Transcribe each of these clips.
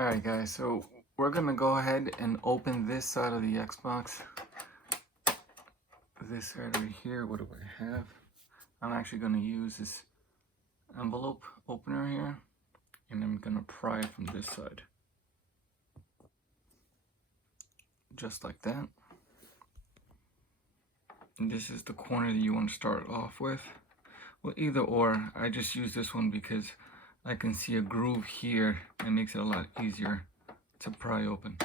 Alright guys, so we're gonna go ahead and open this side of the Xbox. This side right here, what do I have? I'm actually gonna use this envelope opener here, and I'm gonna pry it from this side. Just like that. And this is the corner that you want to start off with. Well, either or, I just use this one because I can see a groove here and makes it a lot easier to pry open.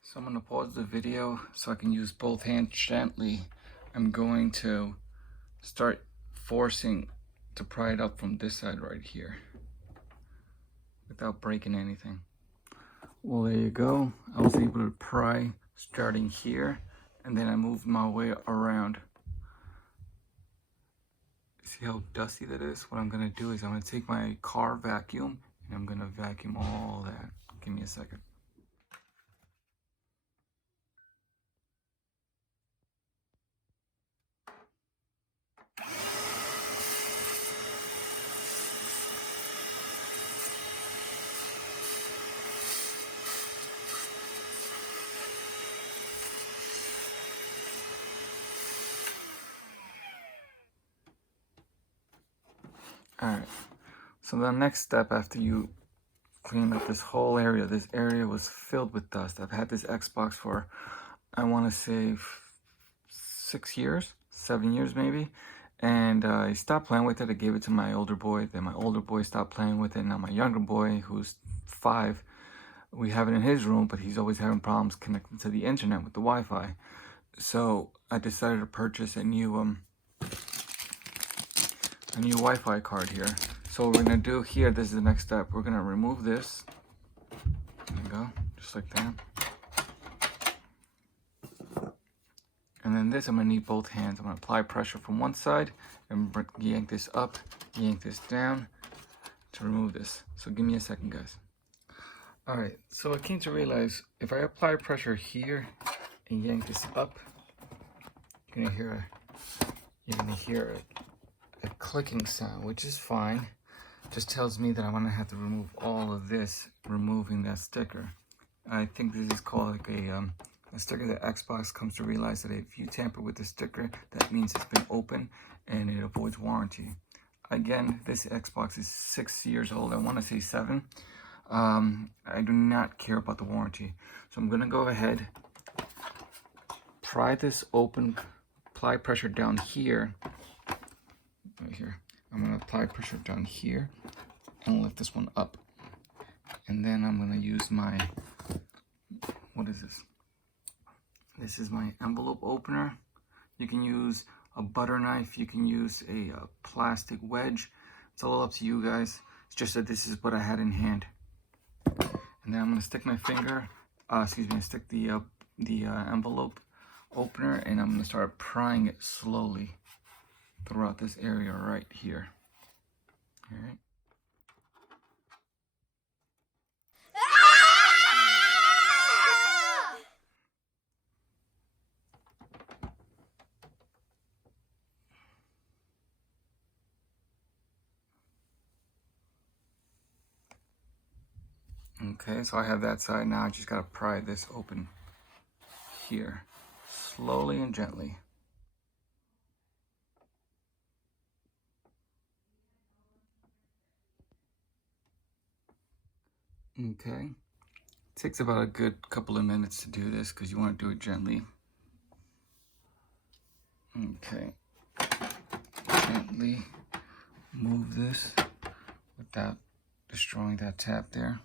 So I'm going to pause the video so I can use both hands gently. I'm going to start forcing to pry it up from this side right here without breaking anything. Well, there you go. I was able to pry starting here, and then I moved my way around. See how dusty that is? What I'm gonna do is I'm gonna take my car vacuum and I'm gonna vacuum all that. Give me a second. Alright, so the next step after you clean up this whole area, this area was filled with dust. I've had this Xbox for, I want to say 6 years, 7 years maybe, and I stopped playing with it. I gave it to my older boy, then my older boy stopped playing with it. Now my younger boy, who's 5, we have it in his room, but he's always having problems connecting to the internet with the Wi-Fi. So I decided to purchase a new Wi-Fi card here. So what we're gonna do here, this is the next step. We're gonna remove this. There you go, just like that. And then this, I'm gonna need both hands. I'm gonna apply pressure from one side and yank this up, yank this down to remove this. So give me a second, guys. All right, so I came to realize if I apply pressure here and yank this up, you're gonna hear a clicking sound, which is fine. Just tells me that I'm gonna have to remove all of this, removing that sticker. I think this is called like a sticker that Xbox comes to realize that if you tamper with the sticker, that means it's been open and it avoids warranty. Again, this Xbox is 6 years old. I want to say 7. I do not care about the warranty. So I'm gonna go ahead, pry this open, apply pressure down here. Right here. I'm going to apply pressure down here and lift this one up. And then I'm going to use my, what is this? This is my envelope opener. You can use a butter knife. You can use a plastic wedge. It's all up to you guys. It's just that this is what I had in hand. And then I'm going to stick my finger, stick the envelope opener, and I'm going to start prying it slowly throughout this area right here. All right. Okay, so I have that side. Now I just gotta pry this open here, slowly and gently. Okay, it takes about a good couple of minutes to do this because you want to do it gently. Okay, gently move this without destroying that tab there.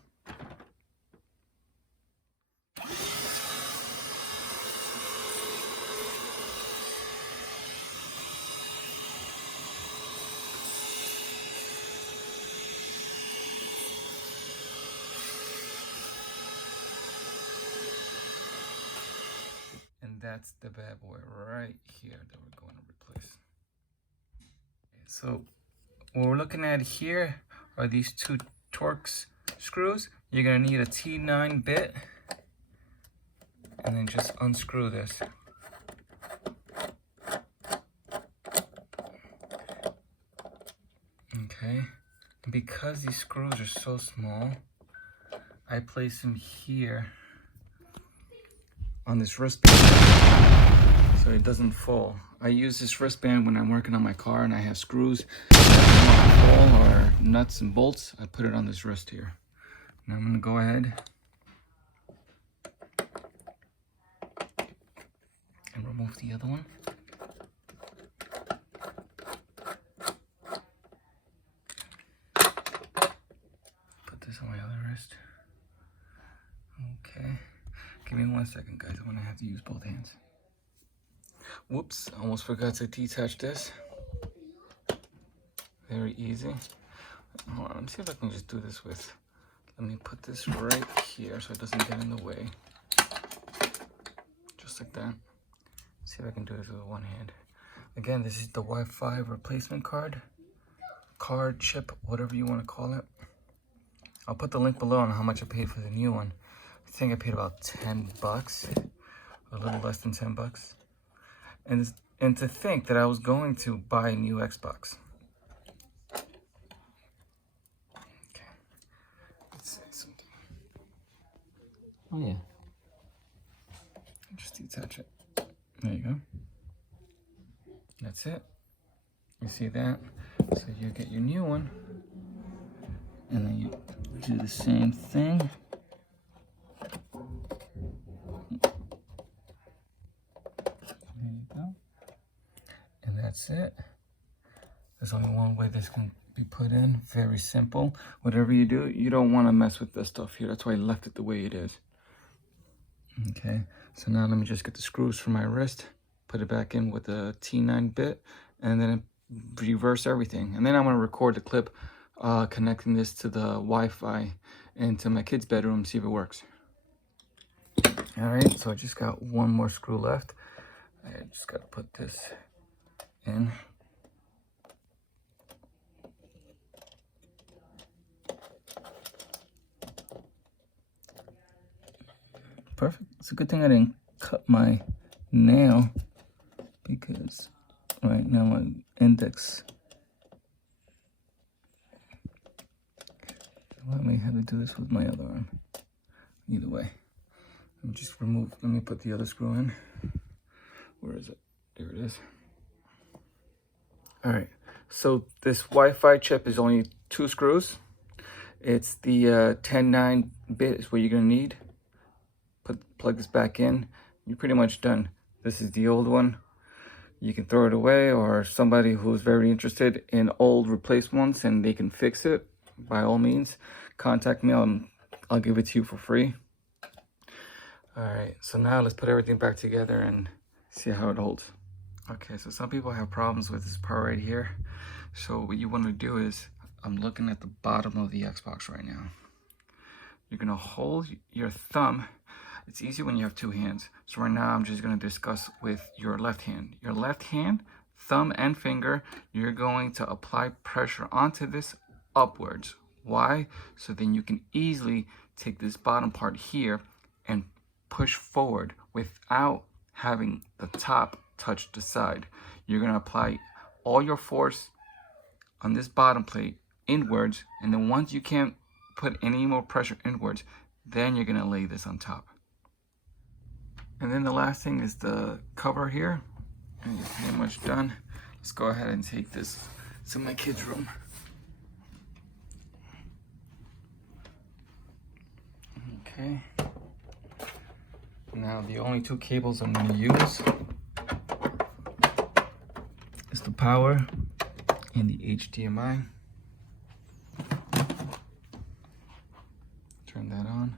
That's the bad boy right here that we're going to replace. So what we're looking at here are these 2 Torx screws. You're going to need a T9 bit, and then just unscrew this. because these screws are so small, I place them here on this wristband so it doesn't fall. I use this wristband when I'm working on my car and I have screws that don't fall or nuts and bolts. I put it on this wrist here. Now I'm going to go ahead and remove the other one. Put this on my other wrist. Okay. Give me 1 second, guys. I'm going to have to use both hands. Whoops, almost forgot to detach this. Very easy. Hold on, let me see if I can just do this with, let me put this right here so it doesn't get in the way. Just like that. See if I can do this with one hand. Again, this is the Wi-Fi replacement card, chip, whatever you want to call it. I'll put the link below on how much I paid for the new one. I think I paid about 10 bucks, a little less than 10 bucks. And to think that I was going to buy a new Xbox. Okay, let's say something. Oh yeah. Just detach it. There you go. That's it. You see that? So you get your new one, and then you do the same thing. That's it. There's only one way this can be put in. Very simple. Whatever you do, you don't want to mess with this stuff here. That's why I left it the way it is. Okay, so now let me just get the screws from my wrist, put it back in with a T9 bit, and then reverse everything. And then I'm going to record the clip connecting this to the Wi-Fi into my kid's bedroom, see if it works. All right, so I just got one more screw left. I just got to put this in. Perfect. It's a good thing I didn't cut my nail because right now my index. Let me have to do this with my other arm. Either way, let me put the other screw in. Where is it? There it is. All right, so this Wi-Fi chip is only 2 screws. It's the 10-9 bit is what you're gonna need. Plug this back in. You're pretty much done. This is the old one. You can throw it away, or somebody who's very interested in old replacements and they can fix it, by all means, contact me. I'll give it to you for free. All right, so now let's put everything back together and see how it holds. Okay, so some people have problems with this part right here. So what you want to do is, I'm looking at the bottom of the Xbox right now. You're going to hold your thumb. It's easy when you have 2 hands. So right now I'm just going to discuss with your left hand. Your left hand, thumb and finger, you're going to apply pressure onto this upwards. Why? So then you can easily take this bottom part here and push forward without having the top touch the side. You're going to apply all your force on this bottom plate inwards, and then once you can't put any more pressure inwards, then you're going to lay this on top. And then the last thing is the cover here, and you're pretty much done. Let's go ahead and take this to my kid's room. Okay. Now the only 2 cables I'm going to use is the power and the HDMI. Turn that on.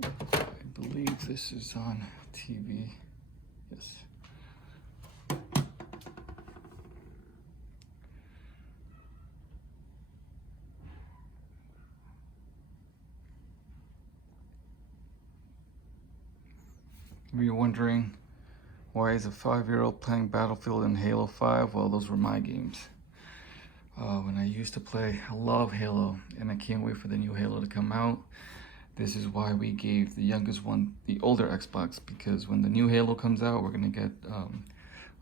I believe this is on TV. Yes. If you're wondering why is a 5-year-old playing Battlefield and Halo 5, well, those were my games. When I used to play, I love Halo, and I can't wait for the new Halo to come out. This is why we gave the youngest one the older Xbox, because when the new Halo comes out, we're gonna get,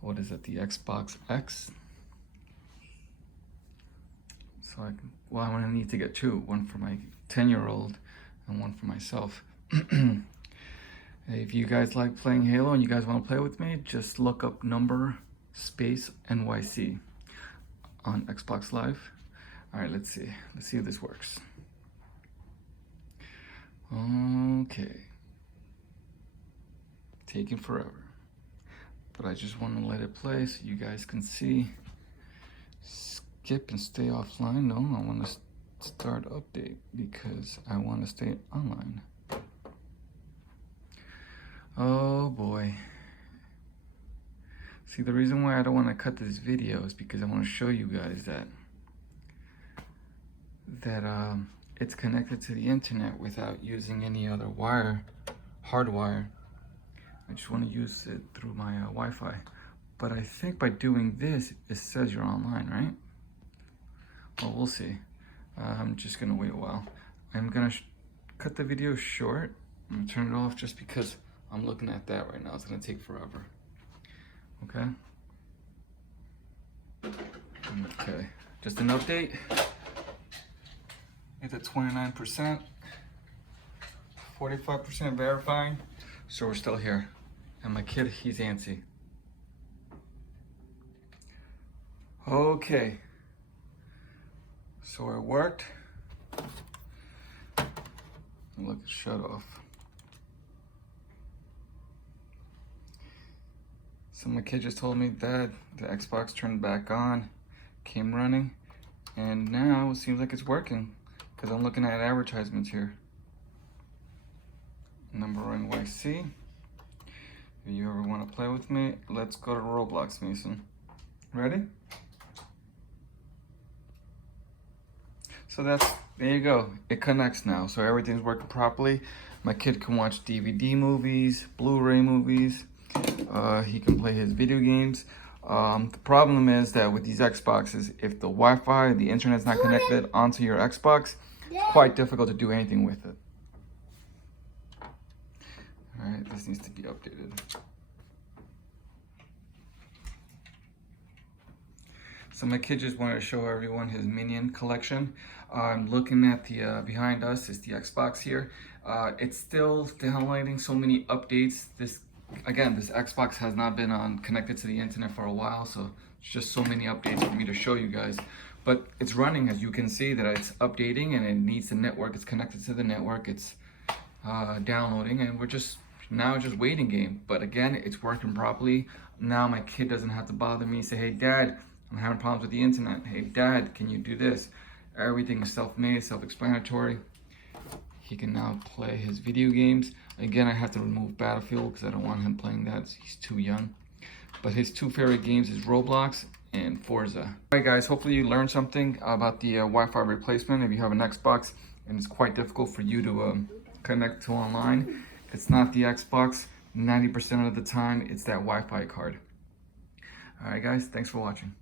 what is it, the Xbox X? So I'm gonna need to get two, one for my 10-year-old and one for myself. If you guys like playing Halo and you guys wanna play with me, just look up NuMBERNYC on Xbox Live. All right, let's see if this works. Okay, taking forever, but I just want to let it play so you guys can see. Skip and stay offline. No, I want to start update because I want to stay online. Oh boy. See, the reason why I don't want to cut this video is because I want to show you guys that it's connected to the internet without using any other wire, hard wire. I just want to use it through my Wi-Fi. But I think by doing this, it says you're online, right? Well, we'll see. I'm just gonna wait a while. I'm gonna cut the video short. I'm gonna turn it off just because I'm looking at that right now. It's gonna take forever. Okay? Okay, just an update. It's at 29%, 45% verifying, so we're still here. And my kid, he's antsy. Okay, so it worked. Look, it's shut off. So my kid just told me that the Xbox turned back on, came running, and now it seems like it's working. Because I'm looking at advertisements here. NuMBERNYC. If you ever want to play with me, let's go to Roblox, Mason. Ready? So there you go. It connects now. So everything's working properly. My kid can watch DVD movies, Blu-ray movies. He can play his video games. The problem is that with these Xboxes, if the Wi-Fi, the internet's not connected onto your Xbox, it's quite difficult to do anything with it. All right, this needs to be updated. So my kid just wanted to show everyone his Minion collection. I'm looking at the behind us is the Xbox here. It's still downloading so many updates. This Xbox has not been connected to the internet for a while, so it's just so many updates for me to show you guys. But it's running, as you can see, that it's updating and it needs the network. It's connected to the network. It's downloading, and we're just waiting game. But again, it's working properly. Now my kid doesn't have to bother me, say, hey Dad, I'm having problems with the internet. Hey Dad, can you do this? Everything is self-made, self-explanatory. He can now play his video games. Again, I have to remove Battlefield because I don't want him playing that. He's too young. But his two favorite games is Roblox and Forza. All right guys, hopefully you learned something about the Wi-Fi replacement. If you have an Xbox and it's quite difficult for you to connect to online, it's not the Xbox. 90% of the time, it's that Wi-Fi card. All right guys, thanks for watching.